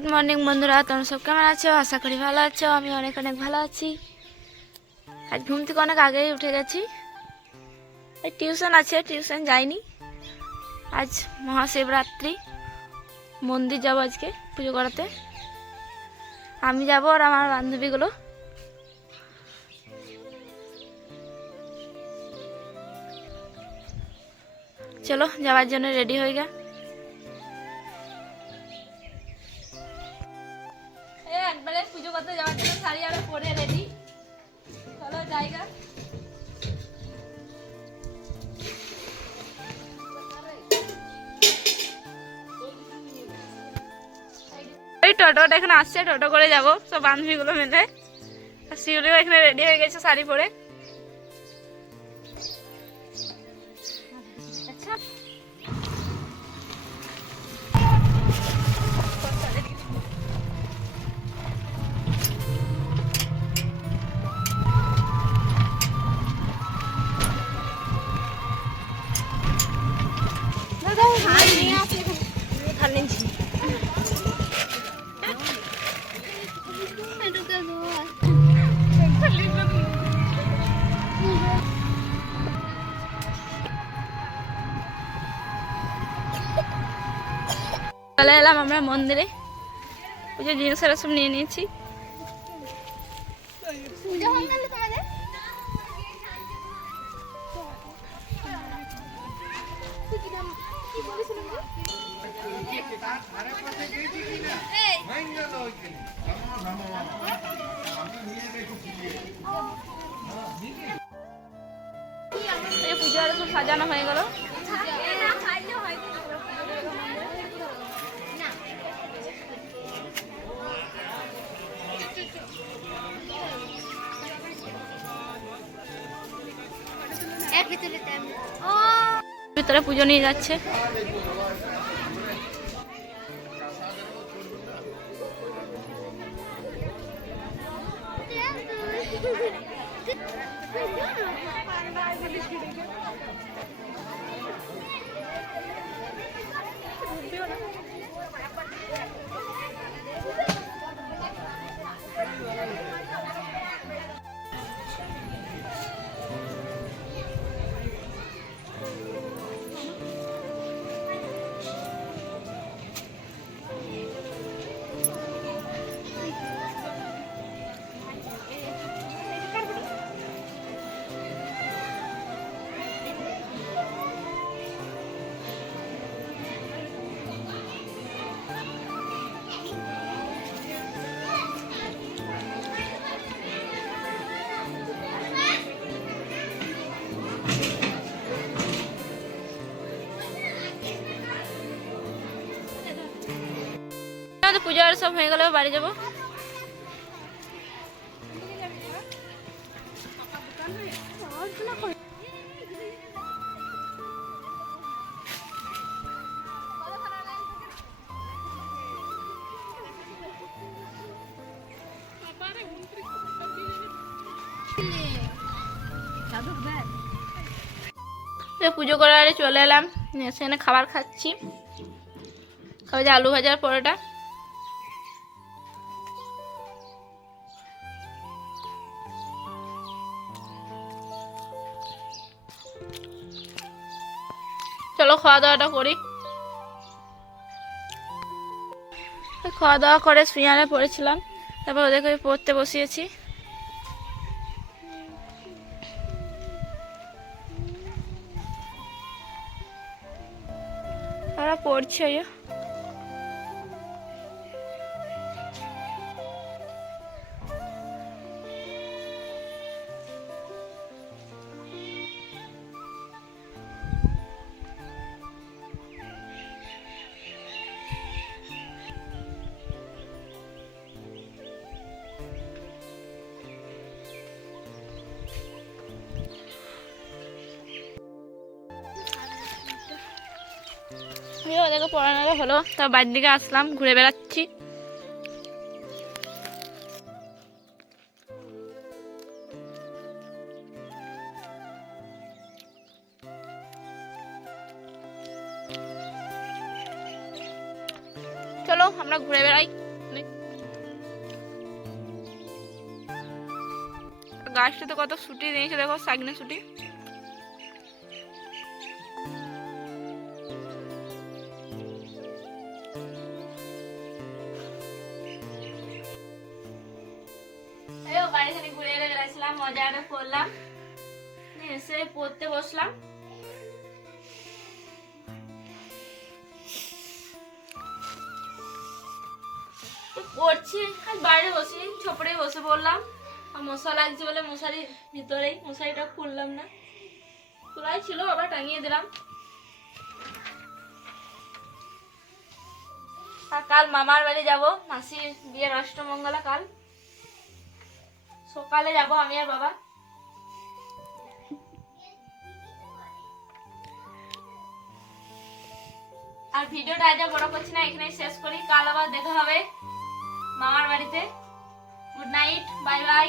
Good morning বন্ধুরা। তোমরা সব কেমন আছো? আশা করি ভালো আছো। আমি অনেক অনেক ভালো আছি। আজ ঘুম থেকে অনেক আগেই উঠে গেছি। এই টিউশন আছে, টিউশন যাইনি। আজ মহাশিবরাত্রি। মন্দির যাব আজকে পুজো করাতে। আমি যাব আর আমার বান্ধবীগুলো। চলো, যাওয়ার জন্য রেডি হয়ে গা একবারে পুজো করতে যাওয়ার জন্য শাড়ি আরও পরে রেডি চলো, জায়গা। ওই টোটোটা এখানে আসছে, টোটো করে যাব। সব বান্ধবীগুলো মিলে। শিউলিও এখানে রেডি হয়ে গেছে শাড়ি পরে। চলে এলাম আমরা মন্দিরে। পুজোর জিনিসেরা সব নিয়ে নিয়েছি। পূজা আর সব সাজানো হয়ে গেল। ভিতরে পুজো নিয়ে যাচ্ছে। পুজো আর সব হয়ে গেল বাড়ি যাব। পুজো করার চলে এলাম সেখানে খাবার খাচ্ছি। যে আলু ভাজার পরোটা। চলো খাওয়া দাওয়াটা করি। খাওয়া দাওয়া করে সুইয়ারে পড়েছিলাম, তারপর ওদেরকে পড়তে বসিয়েছি। ওরা পড়ছে ওদেরকে পড়ানো হলো। তো বাড়ির দিকে আসলাম, ঘুরে বেড়াচ্ছি। চলো, আমরা ঘুরে বেড়াই। গাছটাতে কত ছুটি দিয়েছে দেখো, সাগনে ছুটি বাড়ি খানি ঘুরে গেছিলাম মজাটা করলাম। এসে পড়তে বসলাম। পড়ছি, আর বাইরে বসি ছপড়ে বসে পড়লাম। আর মশা লাগছে বলে মশারির ভিতরেই, মশারিটা খুললাম না। খোলাই ছিল, আবার টাঙিয়ে দিলাম। আর কাল মামার বাড়ি যাব, মাসির বিয়ের অষ্টমঙ্গলা কাল। সকালে যাব আমি আর বাবা। আর ভিডিওটা আজ বড় করছি না এখানে শেষ করি। কাল আবার দেখা হবে মামার বাড়িতে। Good night bye bye